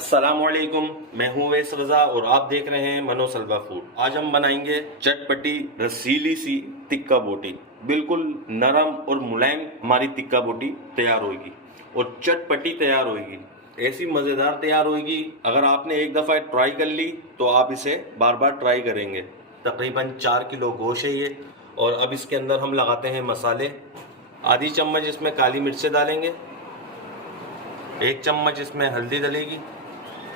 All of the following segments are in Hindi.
अस्सलामुअलैकुम, मैं हूं वैस रज़ा और आप देख रहे हैं मनो सलवा फूड। आज हम बनाएंगे चटपटी रसीली सी टिक्का बोटी। बिल्कुल नरम और मुलायम हमारी टिक्का बोटी तैयार होगी और चटपटी तैयार होगी। ऐसी मज़ेदार तैयार होगी, अगर आपने एक दफ़ा ट्राई कर ली तो आप इसे बार बार ट्राई करेंगे। तकरीबन 4 किलो गोश्त है ये। और अब इसके अंदर हम लगाते हैं मसाले। आधी चम्मच इसमें काली मिर्चें डालेंगे, 1 चम्मच इसमें हल्दी डलेगी,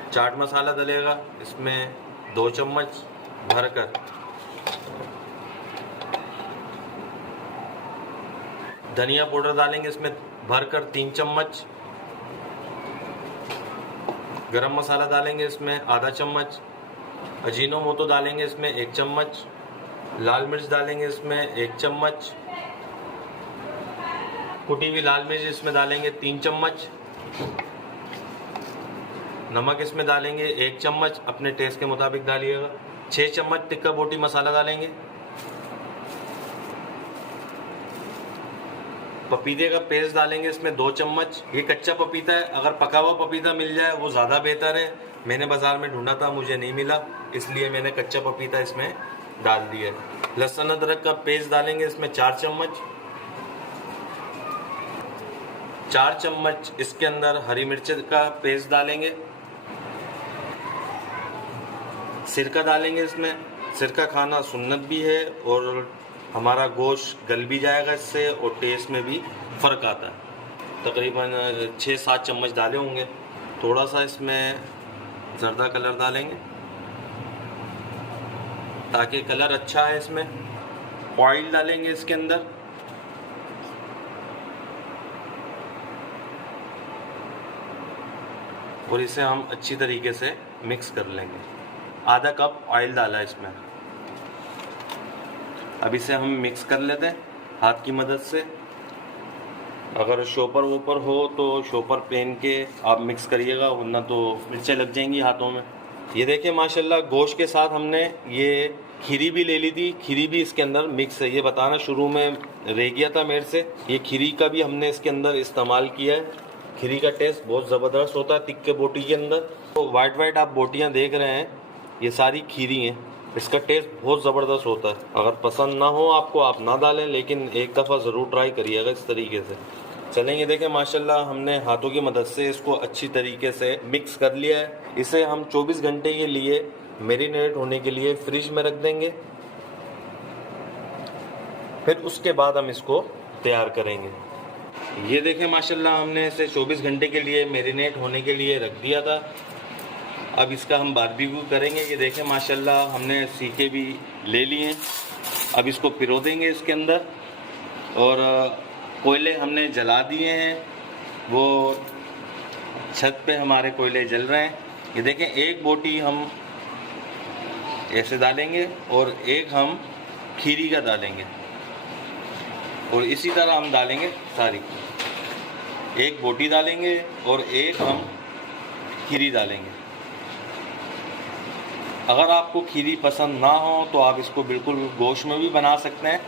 चाट मसाला डलेगा इसमें 2 चम्मच भरकर, धनिया पाउडर डालेंगे इसमें भरकर 3 चम्मच, गरम मसाला डालेंगे इसमें आधा चम्मच, अजीनोमोटो डालेंगे इसमें 1 चम्मच, लाल मिर्च डालेंगे इसमें 1 चम्मच, कुटी हुई लाल मिर्च इसमें डालेंगे 3 चम्मच, नमक इसमें डालेंगे 1 चम्मच, अपने टेस्ट के मुताबिक डालिएगा। 6 चम्मच टिक्का बोटी मसाला डालेंगे। पपीते का पेस्ट डालेंगे इसमें 2 चम्मच। ये कच्चा पपीता है, अगर पका हुआ पपीता मिल जाए वो ज़्यादा बेहतर है। मैंने बाज़ार में ढूंढा था, मुझे नहीं मिला, इसलिए मैंने कच्चा पपीता इसमें डाल दिया है। लहसुन अदरक का पेस्ट डालेंगे इसमें 4 चम्मच। 4 चम्मच इसके अंदर हरी मिर्च का पेस्ट डालेंगे। सिरका डालेंगे इसमें। सिरका खाना सुन्नत भी है और हमारा गोश्त गल भी जाएगा इससे और टेस्ट में भी फ़र्क आता है। तकरीबन 6-7 चम्मच डाले होंगे। थोड़ा सा इसमें ज़र्दा कलर डालेंगे ताकि कलर अच्छा है इसमें। ऑयल डालेंगे इसके अंदर। और इसे हम अच्छी तरीके से मिक्स कर लेंगे। आधा कप ऑयल डाला है इसमें। अब इसे हम मिक्स कर लेते हैं हाथ की मदद से। अगर शॉपर वोपर हो तो शॉपर पेन के आप मिक्स करिएगा, वरना तो मिर्चें लग जाएंगी हाथों में। ये देखिए माशाल्लाह, गोश्त के साथ हमने ये खीरी भी ले ली थी। खीरी भी इसके अंदर मिक्स है। ये बताना शुरू में रह गया था मेरे से, ये खीरी का भी हमने इसके अंदर इस्तेमाल किया है। खीरी का टेस्ट बहुत ज़बरदस्त होता है टिक्के बोटी के अंदर। तो वाइट वाइट आप बोटियाँ देख रहे हैं, ये सारी खीरी हैं। इसका टेस्ट बहुत ज़बरदस्त होता है। अगर पसंद ना हो आपको, आप ना डालें, लेकिन एक दफ़ा ज़रूर ट्राई करिएगा इस तरीके से। चलें, ये देखें माशाल्लाह, हमने हाथों की मदद से इसको अच्छी तरीके से मिक्स कर लिया है। इसे हम 24 घंटे के लिए मैरिनेट होने के लिए फ्रिज में रख देंगे। फिर उसके बाद हम इसको तैयार करेंगे। ये देखें माशाल्लाह, हमने इसे 24 घंटे के लिए मैरिनेट होने के लिए रख दिया था। अब इसका हम बारबेक्यू करेंगे। ये देखें माशाल्लाह, हमने सीखे भी ले लिए हैं। अब इसको पिरो देंगे इसके अंदर। और कोयले हमने जला दिए हैं, वो छत पे हमारे कोयले जल रहे हैं। ये देखें, एक बोटी हम ऐसे डालेंगे और एक हम खीरी का डालेंगे, और इसी तरह हम डालेंगे सारी। एक बोटी डालेंगे और एक हम खीरी डालेंगे। अगर आपको खीरी पसंद ना हो तो आप इसको बिल्कुल गोश्त में भी बना सकते हैं।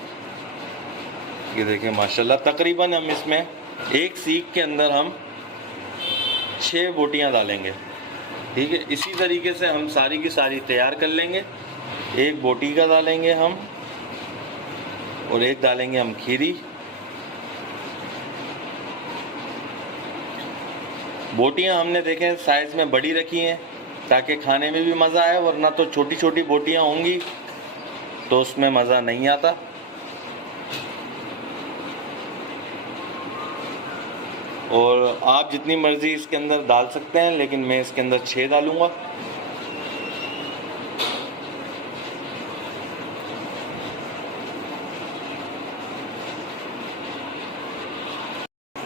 ये देखिए माशाल्लाह, तकरीबन हम इसमें एक सीख के अंदर हम 6 बोटियां डालेंगे। ठीक है, इसी तरीके से हम सारी की सारी तैयार कर लेंगे। एक बोटी का डालेंगे हम और एक डालेंगे हम खीरी। बोटियां हमने देखें साइज़ में बड़ी रखी हैं ताकि खाने में भी मज़ा आए, वरना तो छोटी छोटी बोटियां होंगी तो उसमें मज़ा नहीं आता। और आप जितनी मर्ज़ी इसके अंदर डाल सकते हैं, लेकिन मैं इसके अंदर 6 डालूँगा।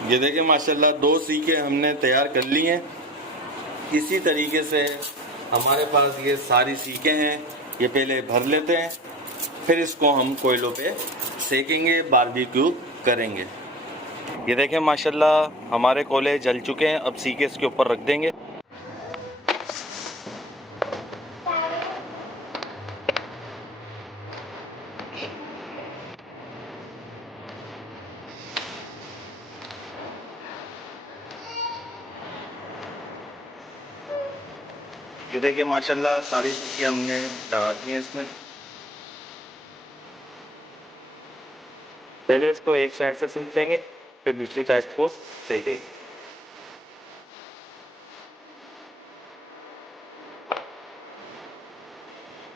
ये देखें माशाल्लाह, 2 सीखे हमने तैयार कर ली हैं। इसी तरीके से हमारे पास ये सारी सीखें हैं। ये पहले भर लेते हैं, फिर इसको हम कोयलों पे सेकेंगे, बारबेक्यू करेंगे। ये देखें माशाल्लाह, हमारे कोयले जल चुके हैं। अब सीखे इसके ऊपर रख देंगे। ये देखिए माशाल्लाह सारी सब्जियाँ हमने लगा दी हैं इसमें। पहले इसको एक साइड से सेक देंगे, फिर दूसरी साइड को सेकेंगे।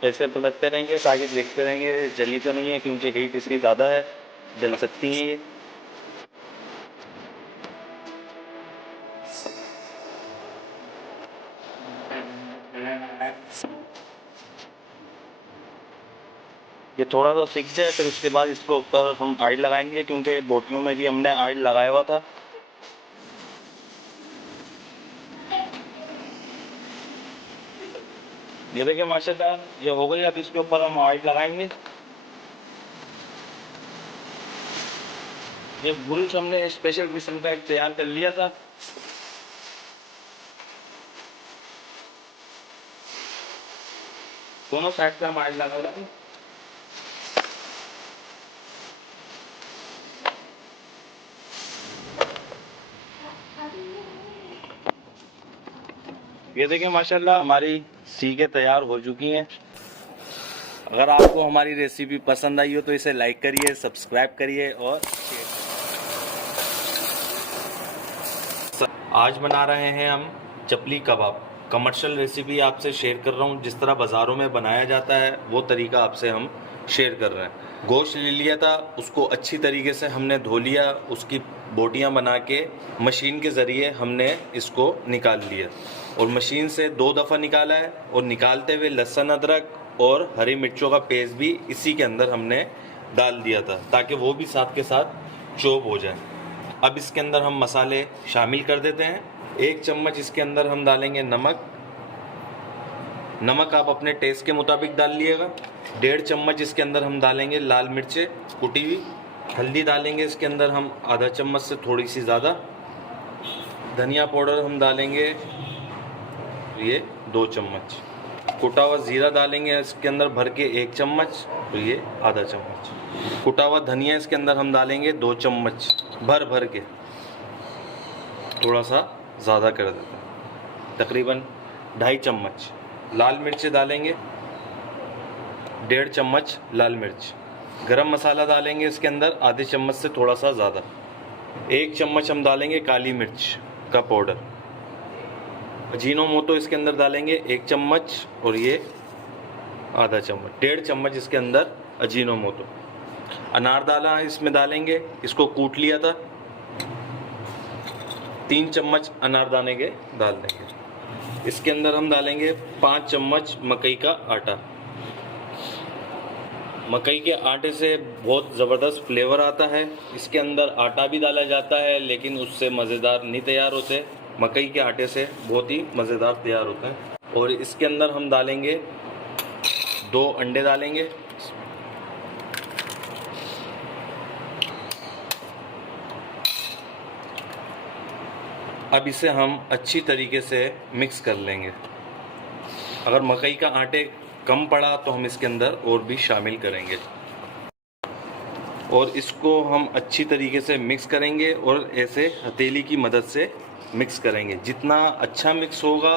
ऐसे पलटते रहेंगे, ताकि देखते रहेंगे जली तो नहीं है, क्योंकि हीट इसकी ज़्यादा है, जल सकती है ये। ये थोड़ा सा सीख जाए, फिर उसके बाद इसको ऊपर हम ऑयल लगाएंगे, क्योंकि बोटियों में भी हमने ऑयल लगाया हुआ था। ये देखिए माशाल्लाह ये हो गई। अब इसके ऊपर हम ऑयल लगाएंगे। ये बुल्स हमने स्पेशल किस्म का एक तैयार कर लिया था। दोनों साइड से हम ऑयल लगा लेंगे। ये देखिए माशाल्लाह हमारी सीखें तैयार हो चुकी हैं। अगर आपको हमारी रेसिपी पसंद आई हो तो इसे लाइक करिए, सब्सक्राइब करिए और आज बना रहे हैं हम चपली कबाब। कमर्शियल रेसिपी आपसे शेयर कर रहा हूँ, जिस तरह बाज़ारों में बनाया जाता है वो तरीका आपसे हम शेयर कर रहे हैं। गोश्त ले लिया था, उसको अच्छी तरीके से हमने धो लिया, उसकी बोटियाँ बना के मशीन के ज़रिए हमने इसको निकाल लिया और मशीन से 2 दफ़ा निकाला है। और निकालते हुए लहसुन, अदरक और हरी मिर्चों का पेस्ट भी इसी के अंदर हमने डाल दिया था, ताकि वो भी साथ के साथ चॉप हो जाए। अब इसके अंदर हम मसाले शामिल कर देते हैं। 1 चम्मच इसके अंदर हम डालेंगे नमक। नमक आप अपने टेस्ट के मुताबिक डाल लिएगा। 1.5 चम्मच इसके अंदर हम डालेंगे लाल मिर्चें कुटी हुई। हल्दी डालेंगे इसके अंदर हम आधा चम्मच से थोड़ी सी ज़्यादा। धनिया पाउडर हम डालेंगे ये 2 चम्मच। कुटा हुआ ज़ीरा डालेंगे इसके अंदर भर के 1 चम्मच, तो ये आधा चम्मच। कुटा हुआ धनिया इसके अंदर हम डालेंगे 2 चम्मच भर के, थोड़ा सा ज़्यादा कर देते हैं, तकरीबन 2.5 चम्मच। लाल मिर्च डालेंगे 1.5 चम्मच लाल मिर्च। गरम मसाला डालेंगे इसके अंदर आधे चम्मच से थोड़ा सा ज़्यादा। 1 चम्मच हम डालेंगे काली मिर्च का पाउडर। अजीनोमोटो इसके अंदर डालेंगे 1 चम्मच और ये आधा चम्मच। 1.5 चम्मच इसके अंदर अजीनोमोटो। अनारदाना इसमें डालेंगे, इसको कूट लिया था। 3 चम्मच अनारदाने के डाल देंगे। इसके अंदर हम डालेंगे 5 चम्मच मकई का आटा। मकई के आटे से बहुत ज़बरदस्त फ्लेवर आता है। इसके अंदर आटा भी डाला जाता है, लेकिन उससे मज़ेदार नहीं तैयार होते। मकई के आटे से बहुत ही मज़ेदार तैयार होते हैं। और इसके अंदर हम डालेंगे 2 अंडे डालेंगे। अब इसे हम अच्छी तरीके से मिक्स कर लेंगे। अगर मकई का आटे कम पड़ा तो हम इसके अंदर और भी शामिल करेंगे और इसको हम अच्छी तरीके से मिक्स करेंगे और ऐसे हथेली की मदद से मिक्स करेंगे। जितना अच्छा मिक्स होगा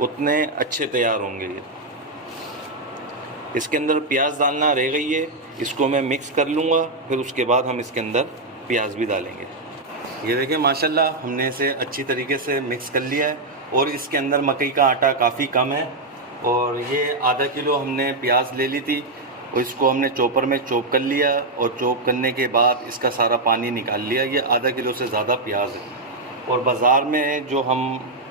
उतने अच्छे तैयार होंगे ये। इसके अंदर प्याज डालना रह गई है, इसको मैं मिक्स कर लूँगा, फिर उसके बाद हम इसके अंदर प्याज भी डालेंगे। ये देखिए माशाल्लाह हमने इसे अच्छी तरीके से मिक्स कर लिया है। और इसके अंदर मकई का आटा काफ़ी कम है और ये आधा किलो हमने प्याज ले ली थी और इसको हमने चॉपर में चॉप कर लिया और चॉप करने के बाद इसका सारा पानी निकाल लिया। ये आधा किलो से ज़्यादा प्याज है। और बाज़ार में जो हम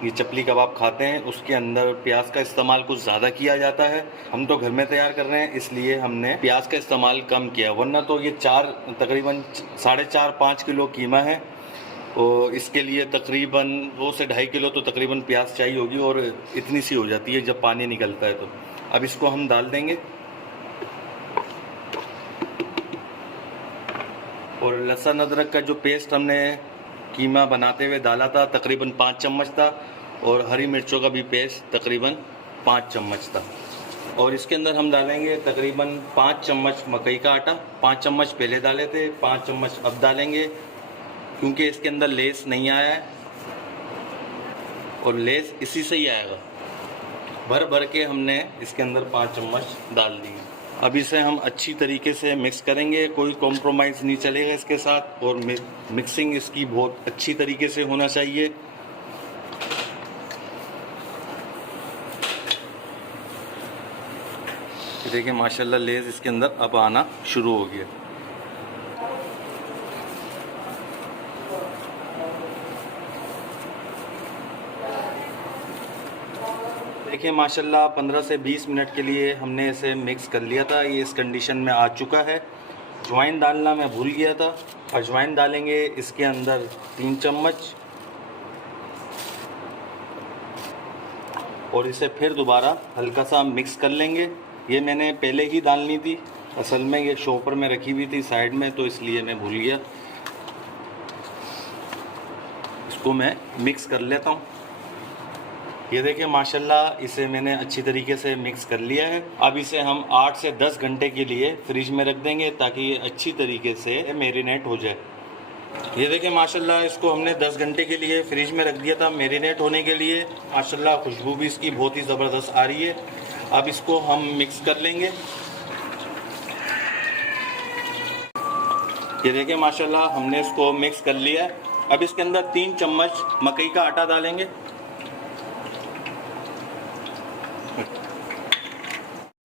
ये चपली कबाब खाते हैं उसके अंदर प्याज का इस्तेमाल कुछ ज़्यादा किया जाता है। हम तो घर में तैयार कर रहे हैं, इसलिए हमने प्याज का इस्तेमाल कम किया, वरना तो ये तकरीबन 4.5-5 किलो कीमा है और इसके लिए तकरीबन 2 से 2.5 किलो तो तकरीबन प्याज चाहिए होगी और इतनी सी हो जाती है जब पानी निकलता है। तो अब इसको हम डाल देंगे और लहसुन अदरक का जो पेस्ट हमने कीमा बनाते हुए डाला था तकरीबन 5 चम्मच था और हरी मिर्चों का भी पेस्ट तकरीबन 5 चम्मच था। और इसके अंदर हम डालेंगे तकरीबन 5 चम्मच मकई का आटा। 5 चम्मच पहले डाले थे, 5 चम्मच अब डालेंगे, क्योंकि इसके अंदर लेस नहीं आया है और लेस इसी से ही आएगा। भर भर के हमने इसके अंदर 5 चम्मच डाल दिए। अब इसे हम अच्छी तरीके से मिक्स करेंगे, कोई कॉम्प्रोमाइज़ नहीं चलेगा इसके साथ, और मिक्सिंग इसकी बहुत अच्छी तरीके से होना चाहिए। देखिए माशाल्लाह लेज़ इसके अंदर अब आना शुरू हो गया। देखिए माशाल्लाह 15 से 20 मिनट के लिए हमने इसे मिक्स कर लिया था, ये इस कंडीशन में आ चुका है। अजवाइन डालना मैं भूल गया था, अजवाइन डालेंगे इसके अंदर 3 चम्मच, और इसे फिर दोबारा हल्का सा मिक्स कर लेंगे। ये मैंने पहले ही डालनी थी, असल में ये शॉपर में रखी हुई थी साइड में, तो इसलिए मैं भूल गया। इसको मैं मिक्स कर लेता हूँ। ये देखिए माशाल्लाह इसे मैंने अच्छी तरीके से मिक्स कर लिया है। अब इसे हम 8 से 10 घंटे के लिए फ्रिज में रख देंगे ताकि ये अच्छी तरीके से मैरिनेट हो जाए। ये देखिए माशाल्लाह इसको हमने 10 घंटे के लिए फ्रिज में रख दिया था मैरिनेट होने के लिए। माशाल्लाह खुशबू भी इसकी बहुत ही ज़बरदस्त आ रही है। अब इसको हम मिक्स कर लेंगे। ये देखिए माशाल्लाह हमने इसको मिक्स कर लिया है। अब इसके अंदर 3 चम्मच मकई का आटा डालेंगे,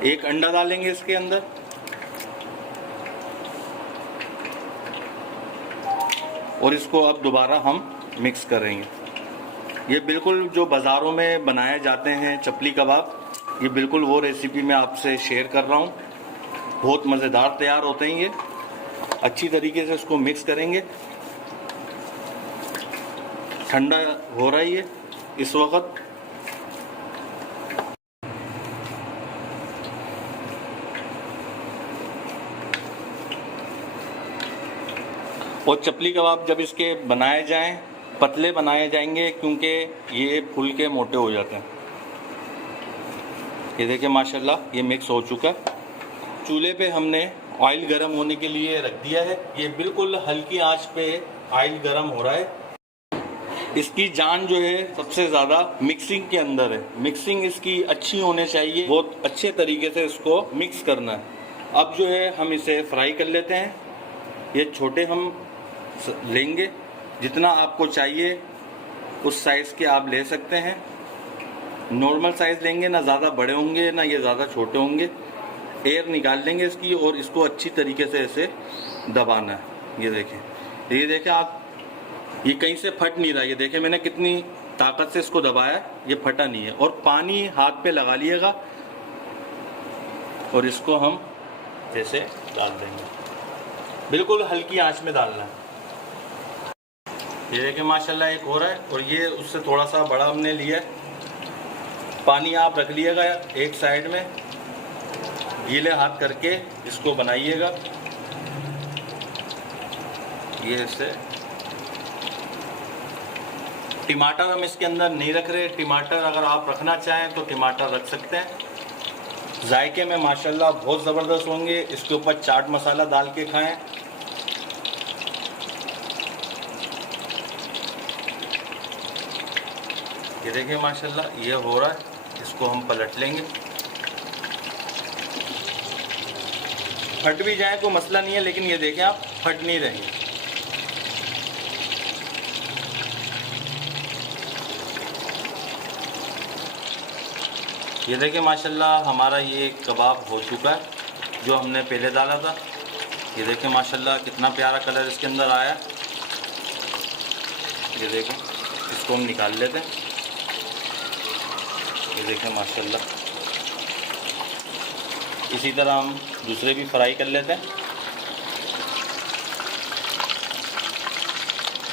1 अंडा डालेंगे इसके अंदर, और इसको अब दोबारा हम मिक्स करेंगे। ये बिल्कुल जो बाज़ारों में बनाए जाते हैं चपली कबाब, ये बिल्कुल वो रेसिपी मैं आपसे शेयर कर रहा हूँ। बहुत मज़ेदार तैयार होते हैं ये। अच्छी तरीके से इसको मिक्स करेंगे। ठंडा हो रहा है ये इस वक्त। और चपली कबाब जब इसके बनाए जाएं पतले बनाए जाएंगे, क्योंकि ये फूल के मोटे हो जाते हैं। ये देखिए माशाल्लाह ये मिक्स हो चुका। चूल्हे पे हमने ऑयल गरम होने के लिए रख दिया है। ये बिल्कुल हल्की आंच पे ऑयल गरम हो रहा है। इसकी जान जो है सबसे ज़्यादा मिक्सिंग के अंदर है। मिक्सिंग इसकी अच्छी होनी चाहिए, बहुत अच्छे तरीके से इसको मिक्स करना है। अब जो है हम इसे फ्राई कर लेते हैं। ये छोटे हम लेंगे, जितना आपको चाहिए उस साइज़ के आप ले सकते हैं। नॉर्मल साइज़ लेंगे, ना ज़्यादा बड़े होंगे ना ये ज़्यादा छोटे होंगे। एयर निकाल लेंगे इसकी, और इसको अच्छी तरीके से ऐसे दबाना है। ये देखें आप, ये कहीं से फट नहीं रहा। ये देखें मैंने कितनी ताकत से इसको दबाया, ये फटा नहीं है। और पानी हाथ पे लगा लिएगा, और इसको हम ऐसे डाल देंगे। बिल्कुल हल्की आंच में डालना है। ये देखिए माशाल्लाह एक हो रहा है, और ये उससे थोड़ा सा बड़ा हमने लिया है। पानी आप रख लिएगा एक साइड में, गीले हाथ करके इसको बनाइएगा। ये ऐसे। टमाटर हम इसके अंदर नहीं रख रहे। टमाटर अगर आप रखना चाहें तो टमाटर रख सकते हैं। जायके में माशाल्लाह बहुत ज़बरदस्त होंगे। इसके ऊपर चाट मसाला डाल के खाएं। ये देखिए माशाल्लाह ये हो रहा है। इसको हम पलट लेंगे। फट भी जाए तो मसला नहीं है, लेकिन ये देखें आप फट नहीं रहेंगे। ये देखिए माशाल्लाह हमारा ये कबाब हो चुका है जो हमने पहले डाला था। ये देखें माशाल्लाह कितना प्यारा कलर इसके अंदर आया। ये देखें, इसको हम निकाल लेते हैं। ये देखें माशाल्लाह, इसी तरह हम दूसरे भी फ्राई कर लेते हैं।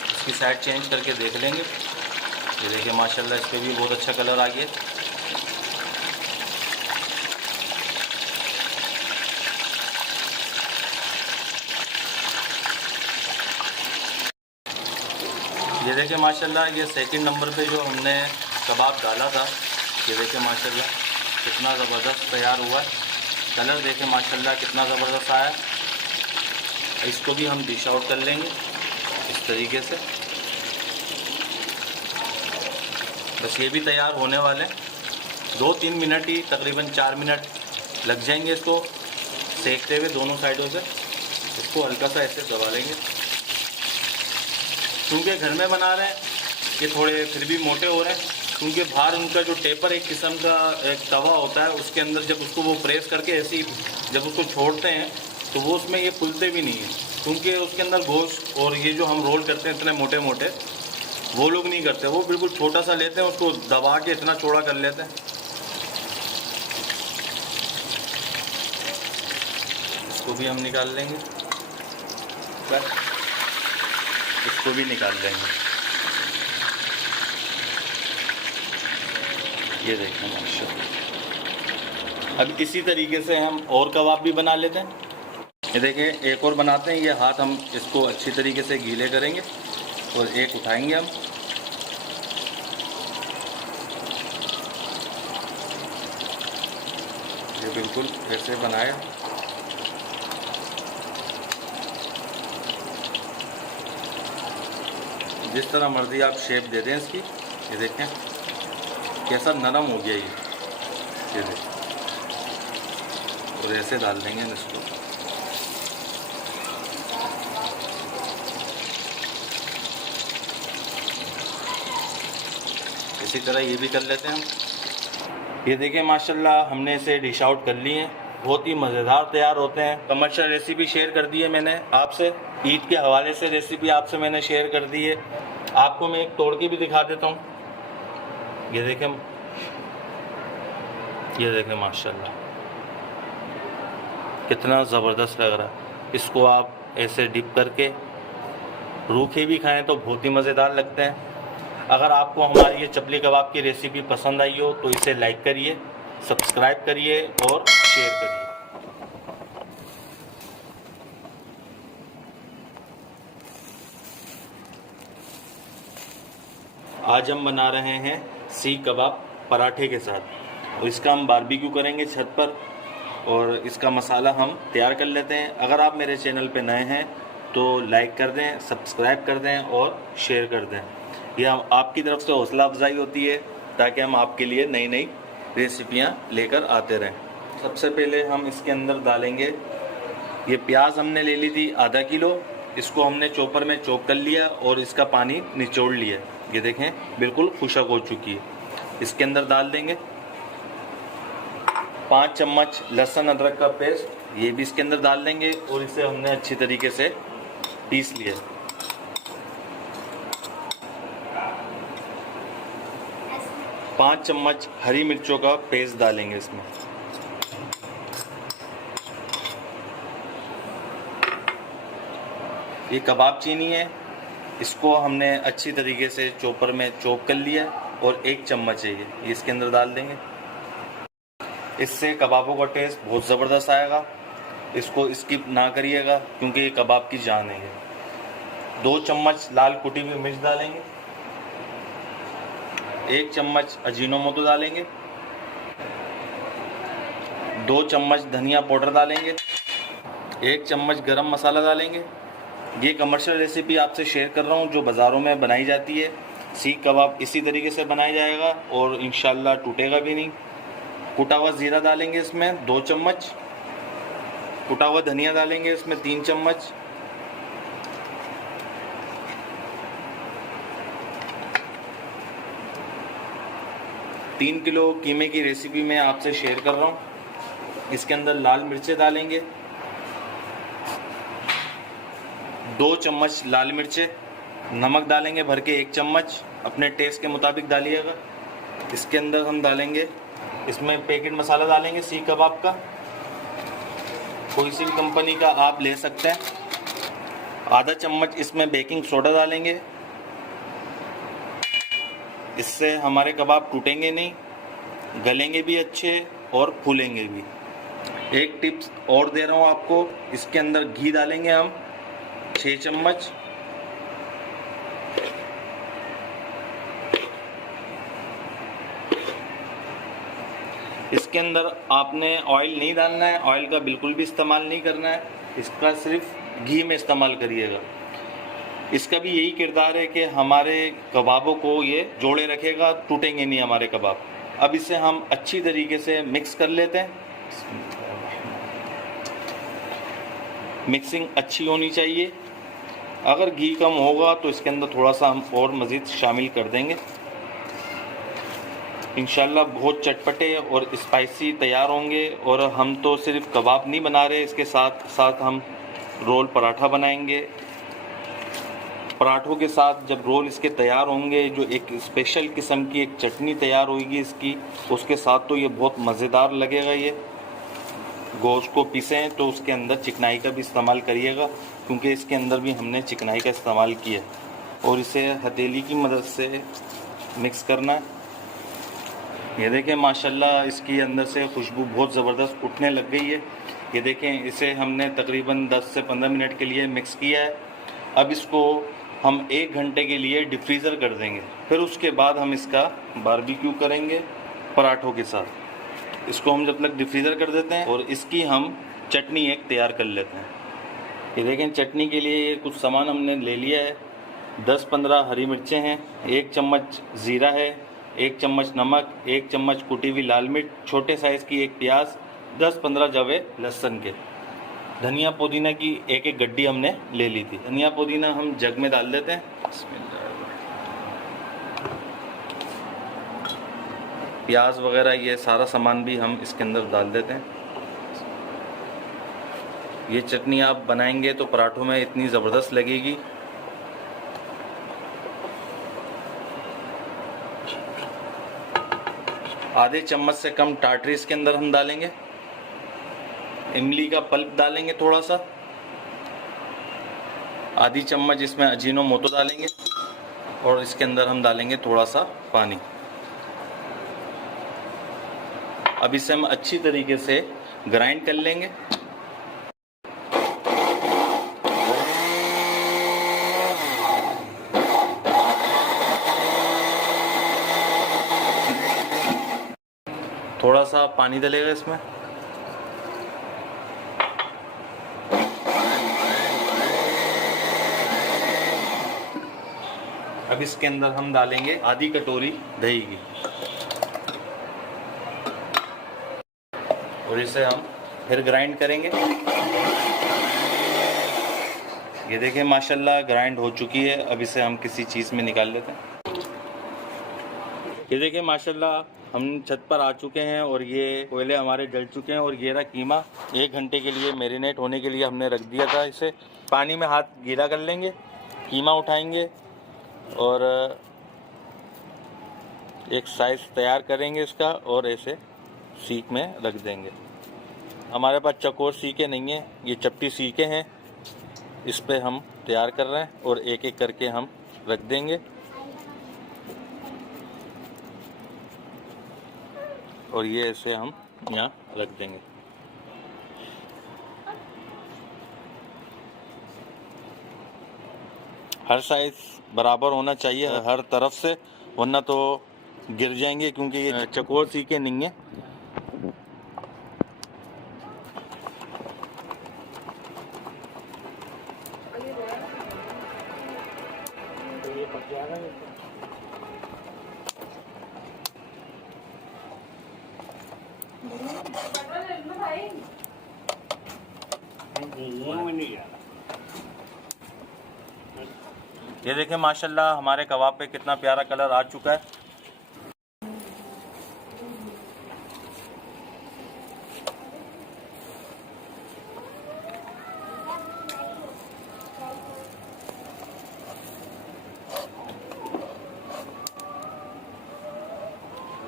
इसकी साइड चेंज करके देख लेंगे। ये देखिए माशाल्लाह इस पर भी बहुत अच्छा कलर आ गया। ये देखिए माशाल्लाह ये सेकंड नंबर पे जो हमने कबाब डाला था, ये देखिए माशाल्लाह कितना ज़बरदस्त तैयार हुआ है। कलर देखें माशाल्लाह कितना ज़बरदस्त आया। इसको भी हम डिश आउट कर लेंगे इस तरीके से। बस ये भी तैयार होने वाले हैं। 2-3 मिनट ही, तकरीबन 4 मिनट लग जाएंगे इसको सेकते हुए दोनों साइडों से। इसको हल्का सा ऐसे दबा लेंगे, क्योंकि घर में बना रहे हैं ये थोड़े फिर भी मोटे हो रहे हैं, क्योंकि बाहर उनका जो टेपर एक किस्म का एक तवा होता है, उसके अंदर जब उसको वो प्रेस करके ऐसी जब उसको छोड़ते हैं तो वो उसमें ये फूलते भी नहीं है, क्योंकि उसके अंदर गोश्त और ये जो हम रोल करते हैं इतने मोटे मोटे वो लोग नहीं करते, वो बिल्कुल छोटा सा लेते हैं, उसको दबा के इतना चौड़ा कर लेते हैं। इसको भी हम निकाल लेंगे, बस इसको भी निकाल लेंगे। ये देखें माशाल्लाह। अब इसी तरीके से हम और कबाब भी बना लेते हैं। ये देखें एक और बनाते हैं। ये हाथ हम इसको अच्छी तरीके से गीले करेंगे और एक उठाएंगे हम। ये बिल्कुल ऐसे बनाए, जिस तरह मर्जी आप शेप दे दें इसकी। ये देखें कैसा नरम हो गया ये देखें, और ऐसे डाल देंगे इसको। इसी तरह ये भी कर लेते हैं हम। ये देखें माशाल्लाह हमने इसे डिश आउट कर लिए हैं, बहुत ही मज़ेदार तैयार होते हैं। कमर्शियल रेसिपी शेयर कर दी है मैंने आपसे, ईद के हवाले से रेसिपी आपसे मैंने शेयर कर दी है। आपको मैं एक तोड़ के भी दिखा देता हूँ। ये देखें माशाल्लाह कितना ज़बरदस्त लग रहा है। इसको आप ऐसे डिप करके रूखे भी खाएं तो बहुत ही मज़ेदार लगते हैं। अगर आपको हमारी ये चपली कबाब की रेसिपी पसंद आई हो तो इसे लाइक करिए, सब्सक्राइब करिए और शेयर करिए। आज हम बना रहे हैं सीख कबाब पराठे के साथ, और इसका हम बारबेक्यू करेंगे छत पर, और इसका मसाला हम तैयार कर लेते हैं। अगर आप मेरे चैनल पे नए हैं तो लाइक कर दें, सब्सक्राइब कर दें और शेयर कर दें। यह आपकी तरफ से हौसला अफजाई होती है ताकि हम आपके लिए नई नई रेसिपियां लेकर आते रहें। सबसे पहले हम इसके अंदर डालेंगे, ये प्याज हमने ले ली थी आधा किलो, इसको हमने चॉपर में चॉप कर लिया और इसका पानी निचोड़ लिया। ये देखें बिल्कुल खुशक हो चुकी है। इसके अंदर डाल देंगे 5 चम्मच लहसुन अदरक का पेस्ट, ये भी इसके अंदर डाल देंगे और इसे हमने अच्छी तरीके से पीस लिया। 5 चम्मच हरी मिर्चों का पेस्ट डालेंगे इसमें। ये कबाब चीनी है, इसको हमने अच्छी तरीके से चॉपर में चॉप कर लिया और 1 चम्मच है ये इसके अंदर डाल देंगे। इससे कबाबों का टेस्ट बहुत ज़बरदस्त आएगा, इसको स्किप ना करिएगा क्योंकि ये कबाब की जान है। 2 चम्मच लाल कुटी हुई मिर्च डालेंगे, 1 चम्मच अजीनोमोटो डालेंगे, 2 चम्मच धनिया पाउडर डालेंगे, 1 चम्मच गरम मसाला डालेंगे। ये कमर्शियल रेसिपी आपसे शेयर कर रहा हूँ जो बाज़ारों में बनाई जाती है। सीख कबाब इसी तरीके से बनाया जाएगा और इंशाल्लाह टूटेगा भी नहीं। कुटा हुआ ज़ीरा डालेंगे इसमें 2 चम्मच, कुटा हुआ धनिया डालेंगे इसमें 3 चम्मच, तीन किलो कीमे की रेसिपी मैं आपसे शेयर कर रहा हूँ। इसके अंदर लाल मिर्चें डालेंगे, 2 चम्मच लाल मिर्चें, नमक डालेंगे भर के 1 चम्मच, अपने टेस्ट के मुताबिक डालिएगा। इसके अंदर हम डालेंगे, इसमें पैकेट मसाला डालेंगे सीख कबाब का, कोई सी भी कंपनी का आप ले सकते हैं। आधा चम्मच इसमें बेकिंग सोडा डालेंगे, इससे हमारे कबाब टूटेंगे नहीं, गलेंगे भी अच्छे और फूलेंगे भी। एक टिप्स और दे रहा हूँ आपको, इसके अंदर घी डालेंगे हम 6 चम्मच, इसके अंदर आपने ऑयल नहीं डालना है, ऑयल का बिल्कुल भी इस्तेमाल नहीं करना है, इसका सिर्फ घी में इस्तेमाल करिएगा। इसका भी यही किरदार है कि हमारे कबाबों को ये जोड़े रखेगा, टूटेंगे नहीं हमारे कबाब। अब इसे हम अच्छी तरीके से मिक्स कर लेते हैं। मिक्सिंग अच्छी होनी चाहिए। अगर घी कम होगा तो इसके अंदर थोड़ा सा हम और मज़ीद शामिल कर देंगे। इंशाल्लाह बहुत चटपटे और स्पाइसी तैयार होंगे। और हम तो सिर्फ कबाब नहीं बना रहे, इसके साथ साथ हम रोल पराठा बनाएंगे। पराठों के साथ जब रोल इसके तैयार होंगे, जो एक स्पेशल किस्म की एक चटनी तैयार होगी इसकी, उसके साथ तो ये बहुत मज़ेदार लगेगा। ये गोश्त को पीसें तो उसके अंदर चिकनाई का भी इस्तेमाल करिएगा, क्योंकि इसके अंदर भी हमने चिकनाई का इस्तेमाल किया। और इसे हथेली की मदद से मिक्स करना है। ये देखें माशाल्लाह इसकी अंदर से खुशबू बहुत ज़बरदस्त उठने लग गई है। ये देखें, इसे हमने तकरीबन 10 से 15 मिनट के लिए मिक्स किया है। अब इसको हम 1 घंटे के लिए डिफ्रीज़र कर देंगे। फिर उसके बाद हम इसका बारबेक्यू करेंगे पराठों के साथ। इसको हम जब तक डिफ्रीज़र कर देते हैं और इसकी हम चटनी एक तैयार कर लेते हैं। ये देखें, चटनी के लिए ये कुछ सामान हमने ले लिया है। 10-15 हरी मिर्चें हैं, 1 चम्मच ज़ीरा है, 1 चम्मच नमक, 1 चम्मच कुटी हुई लाल मिर्च, छोटे साइज़ की 1 प्याज, 10-15 जवे लहसुन के। धनिया पुदीना की एक गड्डी हमने ले ली थी। धनिया पुदीना हम जग में डाल देते हैं। प्याज वगैरह ये सारा सामान भी हम इसके अंदर डाल देते हैं। ये चटनी आप बनाएंगे तो पराठों में इतनी ज़बरदस्त लगेगी। आधे चम्मच से कम टाटरी इसके अंदर हम डालेंगे। इमली का पल्प डालेंगे थोड़ा सा। आधी चम्मच इसमें अजीनोमोटो डालेंगे और इसके अंदर हम डालेंगे थोड़ा सा पानी। अब इसे हम अच्छी तरीके से ग्राइंड कर लेंगे। थोड़ा सा पानी डलेगा इसमें। अब इसके अंदर हम डालेंगे आधी कटोरी दही की और इसे हम फिर ग्राइंड करेंगे। ये देखें माशाल्लाह ग्राइंड हो चुकी है। अब इसे हम किसी चीज़ में निकाल लेते हैं। ये देखें माशाल्लाह हम छत पर आ चुके हैं और ये कोयले हमारे जल चुके हैं। और ये रहा कीमा 1 घंटे के लिए मैरिनेट होने के लिए हमने रख दिया था। इसे पानी में हाथ गीला कर लेंगे, कीमा उठाएंगे और एक साइज तैयार करेंगे इसका और ऐसे सीख में रख देंगे। हमारे पास चकोर सीखे नहीं है, ये चपटी सीखे हैं। इस पे हम तैयार कर रहे हैं और एक एक करके हम रख देंगे और ये ऐसे हम यहाँ रख देंगे। हर साइज बराबर होना चाहिए हर तरफ से, वरना तो गिर जाएंगे, क्योंकि ये चकोर सीखे नहीं है। ये देखें माशाल्लाह हमारे कबाब पे कितना प्यारा कलर आ चुका है।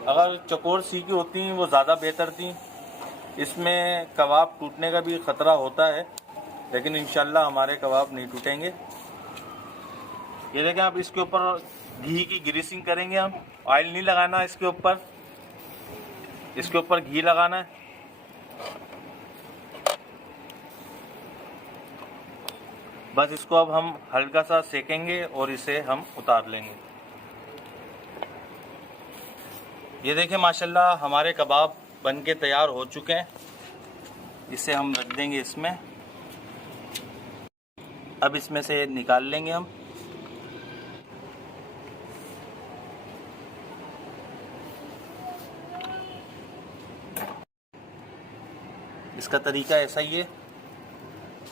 अगर चकोर सीखी होती वो ज़्यादा बेहतर थी। इसमें कबाब टूटने का भी ख़तरा होता है, लेकिन इंशाल्लाह हमारे कबाब नहीं टूटेंगे। ये देखें, आप इसके ऊपर घी की ग्रीसिंग करेंगे हम। ऑयल नहीं लगाना इसके ऊपर, इसके ऊपर घी लगाना है। बस इसको अब हम हल्का सा सेकेंगे और इसे हम उतार लेंगे। ये देखें माशाल्लाह हमारे कबाब बन के तैयार हो चुके हैं। इसे हम रख देंगे इसमें। अब इसमें से निकाल लेंगे हम। इसका तरीका ऐसा ही है,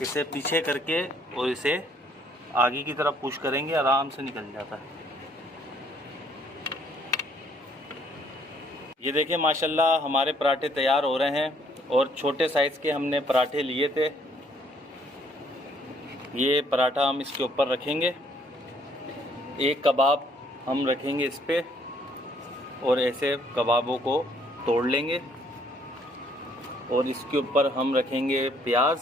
इसे पीछे करके और इसे आगे की तरफ पुश करेंगे, आराम से निकल जाता है। ये देखिए माशाल्लाह हमारे पराठे तैयार हो रहे हैं। और छोटे साइज़ के हमने पराठे लिए थे। ये पराठा हम इसके ऊपर रखेंगे, एक कबाब हम रखेंगे इस पे और ऐसे कबाबों को तोड़ लेंगे और इसके ऊपर हम रखेंगे प्याज।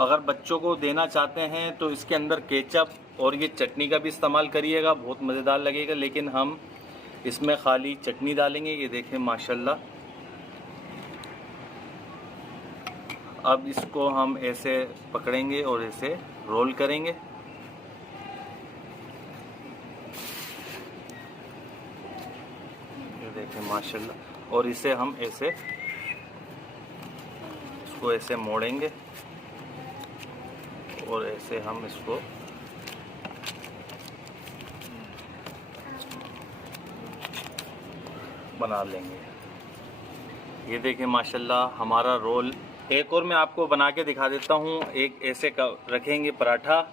अगर बच्चों को देना चाहते हैं तो इसके अंदर केचप और ये चटनी का भी इस्तेमाल करिएगा, बहुत मज़ेदार लगेगा, लेकिन हम इसमें खाली चटनी डालेंगे। ये देखें माशाल्लाह। अब इसको हम ऐसे पकड़ेंगे और ऐसे रोल करेंगे। ये देखें माशाल्लाह। और इसे हम ऐसे इसको ऐसे मोड़ेंगे और ऐसे हम इसको बना लेंगे। ये देखें माशाल्लाह हमारा रोल। एक और मैं आपको बना के दिखा देता हूँ। एक ऐसे रखेंगे पराठा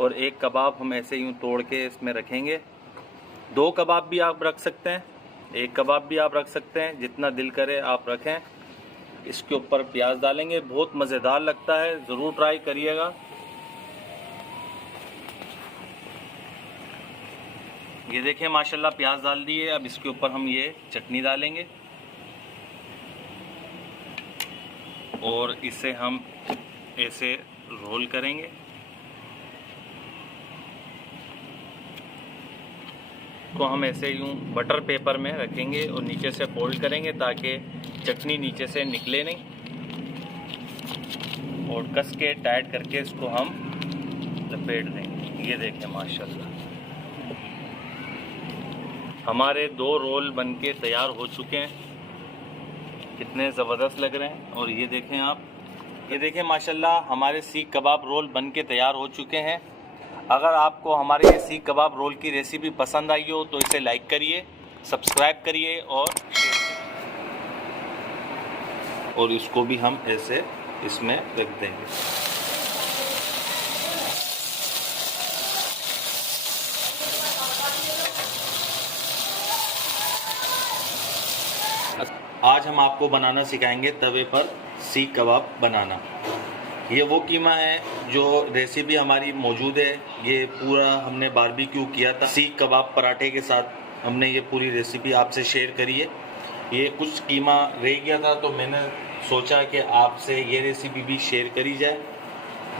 और एक कबाब हम ऐसे यूँ तोड़ के इसमें रखेंगे। 2 कबाब भी आप रख सकते हैं, 1 कबाब भी आप रख सकते हैं, जितना दिल करे आप रखें। इसके ऊपर प्याज डालेंगे, बहुत मज़ेदार लगता है, ज़रूर ट्राई करिएगा। ये देखें माशाल्लाह प्याज डाल दिए। अब इसके ऊपर हम ये चटनी डालेंगे और इसे हम ऐसे रोल करेंगे। तो हम ऐसे यूँ बटर पेपर में रखेंगे और नीचे से फोल्ड करेंगे ताकि चटनी नीचे से निकले नहीं, और कस के टाइट करके इसको हम लपेट देंगे। ये देखें माशाल्लाह हमारे 2 रोल बनके तैयार हो चुके हैं, कितने ज़बरदस्त लग रहे हैं। और ये देखें आप, ये देखें माशाल्लाह हमारे सीख कबाब रोल बनके तैयार हो चुके हैं। अगर आपको हमारे ये सीख कबाब रोल की रेसिपी पसंद आई हो तो इसे लाइक करिए, सब्सक्राइब करिए और इसको भी हम ऐसे इसमें रख देंगे। आज हम आपको बनाना सिखाएंगे तवे पर सीख कबाब बनाना। ये वो कीमा है जो रेसिपी हमारी मौजूद है। ये पूरा हमने बारबेक्यू किया था सीख कबाब पराठे के साथ, हमने ये पूरी रेसिपी आपसे शेयर करी है। ये कुछ कीमा रह गया था तो मैंने सोचा कि आपसे ये रेसिपी भी शेयर करी जाए।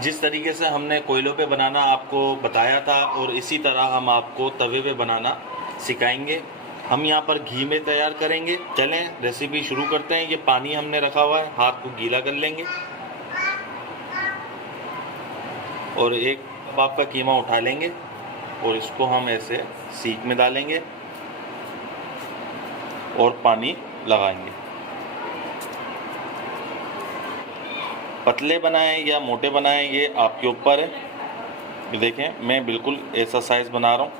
जिस तरीके से हमने कोयलों पे बनाना आपको बताया था और इसी तरह हम आपको तवे पे बनाना सिखाएंगे। हम यहाँ पर घी में तैयार करेंगे। चलें रेसिपी शुरू करते हैं। ये पानी हमने रखा हुआ है, हाथ को गीला कर लेंगे और एक कबाब का कीमा उठा लेंगे और इसको हम ऐसे सीख में डालेंगे और पानी लगाएंगे। पतले बनाएं या मोटे बनाएं ये आपके ऊपर है। ये देखें मैं बिल्कुल ऐसा साइज बना रहा हूँ।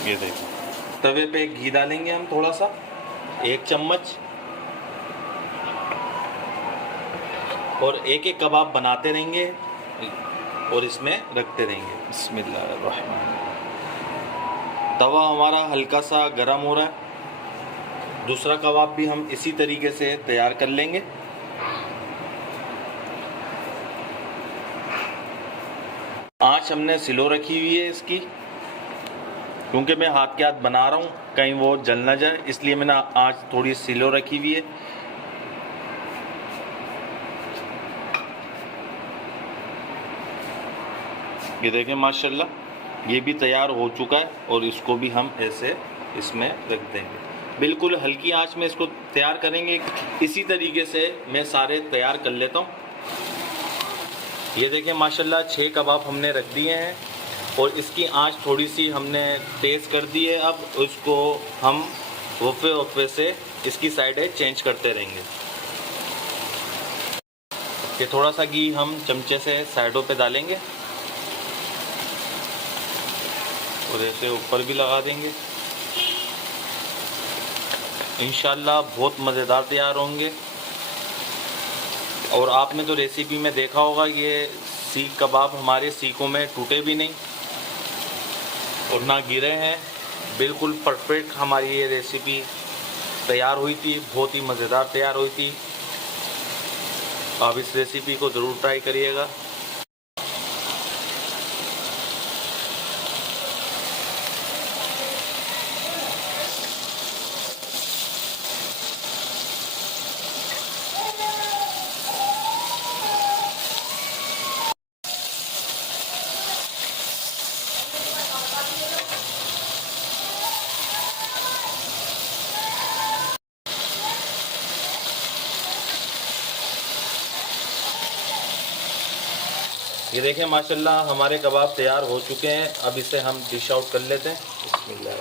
ये देखें तवे पे घी डालेंगे हम थोड़ा सा, 1 चम्मच, और एक एक कबाब बनाते रहेंगे और इसमें रखते रहेंगे। बिस्मिल्लाहिर्रहमानिर्रहीम। तवा हमारा हल्का सा गर्म हो रहा है। दूसरा कबाब भी हम इसी तरीके से तैयार कर लेंगे। आँच हमने स्लो रखी हुई है इसकी, क्योंकि मैं हाथ के हाथ बना रहा हूँ, कहीं वो जल ना जाए, इसलिए मैंने आँच थोड़ी स्लो रखी हुई है। ये देखें माशाल्लाह ये भी तैयार हो चुका है और इसको भी हम ऐसे इसमें रख देंगे। बिल्कुल हल्की आंच में इसको तैयार करेंगे। इसी तरीके से मैं सारे तैयार कर लेता हूँ। ये देखें माशाल्लाह 6 कबाब हमने रख दिए हैं और इसकी आंच थोड़ी सी हमने तेज़ कर दी है। अब उसको हम वफ़े से इसकी साइडें चेंज करते रहेंगे। ये थोड़ा सा घी हम चमचे से साइडों पे डालेंगे और ऐसे ऊपर भी लगा देंगे। इंशाल्लाह बहुत मज़ेदार तैयार होंगे। और आपने तो रेसिपी में देखा होगा, ये सीख कबाब हमारे सीखों में टूटे भी नहीं और ना गिरे हैं। बिल्कुल परफेक्ट हमारी ये रेसिपी तैयार हुई थी, बहुत ही मज़ेदार तैयार हुई थी। आप इस रेसिपी को ज़रूर ट्राई करिएगा। ये देखें माशाल्लाह हमारे कबाब तैयार हो चुके हैं। अब इसे हम डिश आउट कर लेते हैं। बिस्मिल्लाह।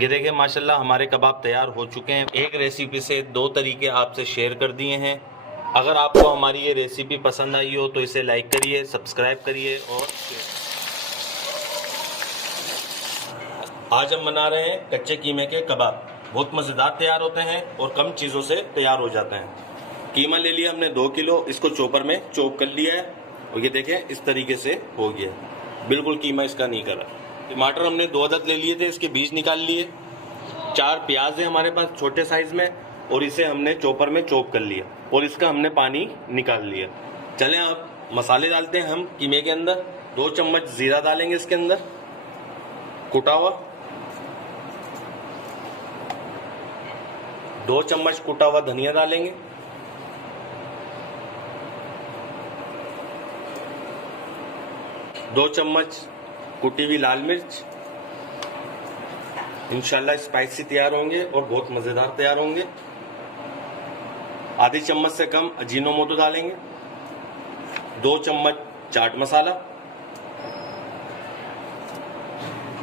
ये देखें माशाल्लाह हमारे कबाब तैयार हो चुके हैं। एक रेसिपी से दो तरीके आपसे शेयर कर दिए हैं। अगर आपको हमारी ये रेसिपी पसंद आई हो तो इसे लाइक करिए, सब्सक्राइब करिए और आज हम बना रहे हैं कच्चे कीमे के कबाब। बहुत मज़ेदार तैयार होते हैं और कम चीज़ों से तैयार हो जाते हैं। कीमा ले लिया हमने 2 किलो, इसको चॉपर में चॉप कर लिया है और ये देखें इस तरीके से हो गया, बिल्कुल कीमा इसका नहीं करा। टमाटर हमने 2 अदद ले लिए थे, इसके बीज निकाल लिए। 4 प्याज है हमारे पास छोटे साइज़ में और इसे हमने चॉपर में चॉप कर लिया और इसका हमने पानी निकाल लिया। चलें अब मसाले डालते हैं हम कीमे के अंदर। 2 चम्मच ज़ीरा डालेंगे इसके अंदर कुटा हुआ, 2 चम्मच कुटा हुआ धनिया डालेंगे, 2 चम्मच कुटी हुई लाल मिर्च। इंशाल्लाह स्पाइसी तैयार होंगे और बहुत मज़ेदार तैयार होंगे। आधी चम्मच से कम अजीनोमोटो डालेंगे, 2 चम्मच चाट मसाला,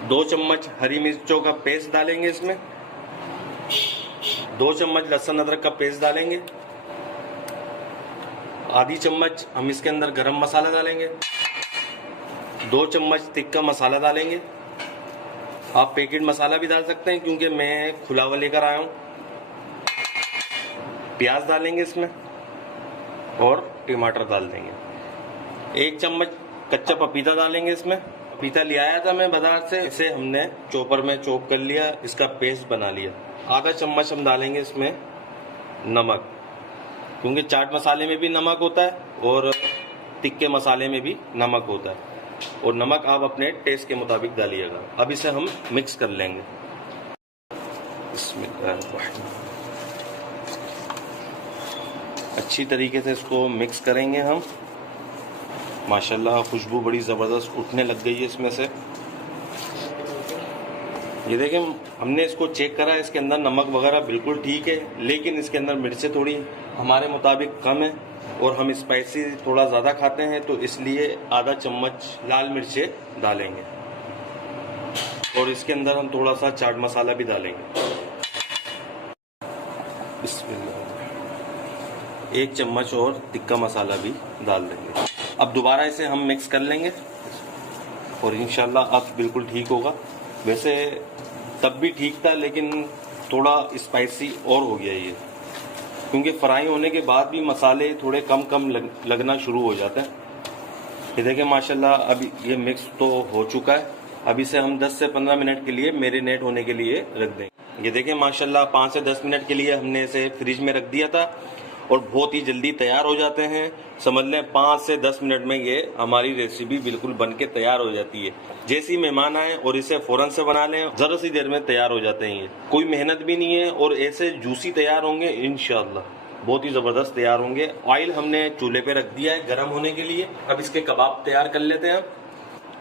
2 चम्मच हरी मिर्चों का पेस्ट डालेंगे इसमें, 2 चम्मच लहसुन अदरक का पेस्ट डालेंगे, आधी चम्मच हम इसके अंदर गरम मसाला डालेंगे, 2 चम्मच तिक्का मसाला डालेंगे। आप पैकेट मसाला भी डाल सकते हैं क्योंकि मैं खुला हुआ लेकर आया हूँ। प्याज डालेंगे इसमें और टमाटर डाल देंगे। 1 चम्मच कच्चा पपीता डालेंगे इसमें। पपीता ले आया था मैं बाजार से, इसे हमने चॉपर में चॉप कर लिया, इसका पेस्ट बना लिया। आधा चम्मच हम डालेंगे इसमें नमक, क्योंकि चाट मसाले में भी नमक होता है और तिक्के मसाले में भी नमक होता है, और नमक आप अपने टेस्ट के मुताबिक डालिएगा। अब इसे हम मिक्स कर लेंगे। अच्छी तरीके से इसको मिक्स करेंगे हम। माशाल्लाह खुशबू बड़ी ज़बरदस्त उठने लग गई है इसमें से। ये देखें हमने इसको चेक करा, इसके अंदर नमक वगैरह बिल्कुल ठीक है, लेकिन इसके अंदर मिर्चें थोड़ी हमारे मुताबिक कम है और हम स्पाइसी थोड़ा ज़्यादा खाते हैं, तो इसलिए आधा चम्मच लाल मिर्चें डालेंगे और इसके अंदर हम थोड़ा सा चाट मसाला भी डालेंगे। बिस्मिल्लाह। 1 चम्मच और तिक्का मसाला भी डाल देंगे। अब दोबारा इसे हम मिक्स कर लेंगे और इंशाल्लाह अब बिल्कुल ठीक होगा। वैसे तब भी ठीक था, लेकिन थोड़ा स्पाइसी और हो गया ये, क्योंकि फ्राई होने के बाद भी मसाले थोड़े कम कम लगना शुरू हो जाते हैं। ये देखें माशाल्लाह अब ये मिक्स तो हो चुका है। अब इसे हम 10 से 15 मिनट के लिए मैरिनेट होने के लिए रख देंगे। ये देखें माशाल्लाह 5 से 10 मिनट के लिए हमने इसे फ्रिज में रख दिया था और बहुत ही जल्दी तैयार हो जाते हैं। समझ लें 5 से 10 मिनट में ये हमारी रेसिपी बिल्कुल बन के तैयार हो जाती है। जैसे ही मेहमान आए और इसे फ़ौरन से बना लें, ज़रा सी देर में तैयार हो जाते हैं। ये कोई मेहनत भी नहीं है और ऐसे जूसी तैयार होंगे इंशाल्लाह, बहुत ही ज़बरदस्त तैयार होंगे। ऑयल हमने चूल्हे पे रख दिया है गर्म होने के लिए। अब इसके कबाब तैयार कर लेते हैं।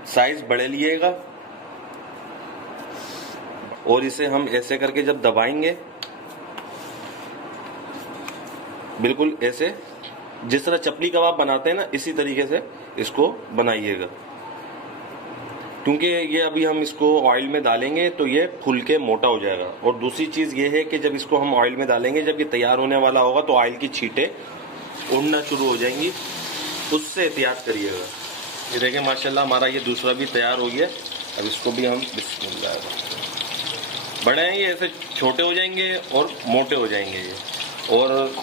साइज़ बड़े लिएगा और इसे हम ऐसे करके जब दबाएंगे, बिल्कुल ऐसे जिस तरह चपली कबाब बनाते हैं ना, इसी तरीके से इसको बनाइएगा, क्योंकि ये अभी हम इसको ऑयल में डालेंगे तो ये फूल के मोटा हो जाएगा। और दूसरी चीज़ ये है कि जब इसको हम ऑयल में डालेंगे, जब ये तैयार होने वाला होगा तो ऑयल की छींटें उड़ना शुरू हो जाएंगी उससे एहतियात करिएगा। ये देखें माशाल्लाह हमारा ये दूसरा भी तैयार हो गया। अब इसको भी हम बिस्मिल्लाह, बड़े हैं ये, ऐसे छोटे हो जाएंगे और मोटे हो जाएंगे ये। और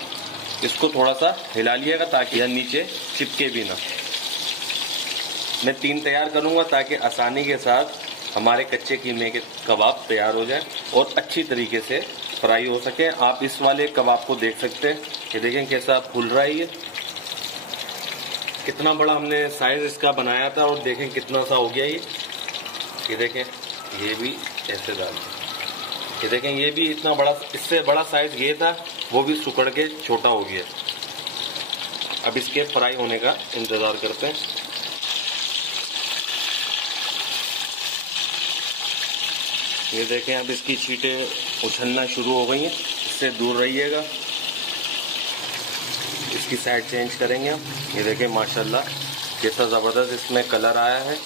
इसको थोड़ा सा हिला लिएगा ताकि यह नीचे चिपके भी ना। मैं 3 तैयार करूँगा ताकि आसानी के साथ हमारे कच्चे कीमे के कबाब तैयार हो जाए और अच्छी तरीके से फ्राई हो सके। आप इस वाले कबाब को देख सकते हैं, ये देखें कैसा फूल रहा है। ये कितना बड़ा हमने साइज़ इसका बनाया था और देखें कितना सा हो गया ये देखें, ये भी ऐसे डाल, ये देखें ये भी इतना बड़ा, इससे बड़ा साइज़ ये था, वो भी सुकड़ के छोटा हो गया। अब इसके फ्राई होने का इंतज़ार करते हैं। ये देखें अब इसकी छींटें उछलना शुरू हो गई हैं, इससे दूर रहिएगा। इसकी साइड चेंज करेंगे हम। ये देखें माशाल्लाह कैसा ज़बरदस्त इसमें कलर आया है।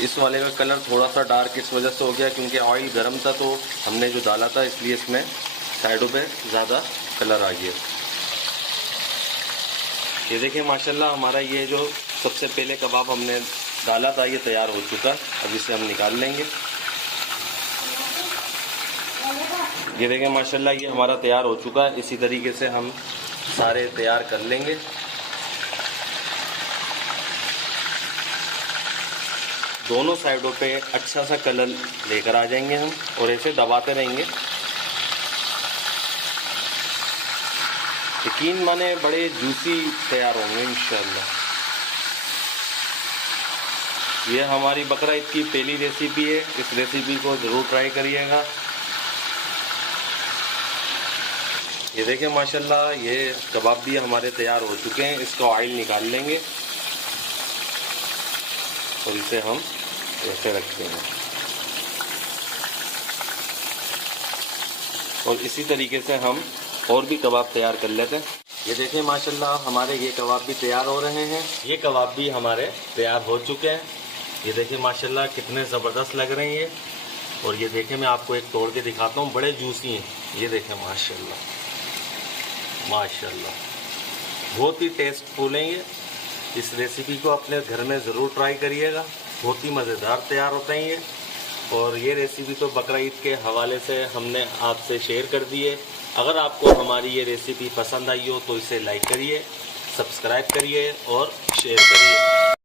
इस वाले का कलर थोड़ा सा डार्क इस वजह से हो गया क्योंकि ऑयल गर्म था, तो हमने जो डाला था इसलिए इसमें साइडों पे ज़्यादा कलर आ गया। ये देखिए माशाल्लाह हमारा ये जो सबसे पहले कबाब हमने डाला था ये तैयार हो चुका। अब इसे हम निकाल लेंगे। ये देखें माशाल्लाह ये हमारा तैयार हो चुका है। इसी तरीके से हम सारे तैयार कर लेंगे। दोनों साइडों पे अच्छा सा कलर लेकर आ जाएंगे हम और ऐसे दबाते रहेंगे। यकीन माने बड़े जूसी तैयार होंगे इंशाल्लाह। ये हमारी बकरा ईद की पहली रेसिपी है, इस रेसिपी को ज़रूर ट्राई करिएगा। ये देखिए माशाल्लाह ये कबाब भी हमारे तैयार हो चुके हैं। इसका ऑयल निकाल लेंगे और इसे हम ऐसे रखते हैं और इसी तरीके से हम और भी कबाब तैयार कर लेते हैं। ये देखिए माशाल्लाह हमारे ये कबाब भी तैयार हो रहे हैं। ये कबाब भी हमारे तैयार हो चुके हैं। ये देखिए माशाल्लाह कितने ज़बरदस्त लग रहे हैं ये। और ये देखिए मैं आपको एक तोड़ के दिखाता हूँ, बड़े जूसी हैं। ये देखें माशाल्लाह माशाल्लाह बहुत ही टेस्टफुल हैं ये। इस रेसिपी को अपने घर में ज़रूर ट्राई करिएगा, बहुत ही मज़ेदार तैयार होते हैं ये। और ये रेसिपी तो बकरा ईद के हवाले से हमने आपसे शेयर कर दी है। अगर आपको हमारी ये रेसिपी पसंद आई हो तो इसे लाइक करिए, सब्सक्राइब करिए और शेयर करिए।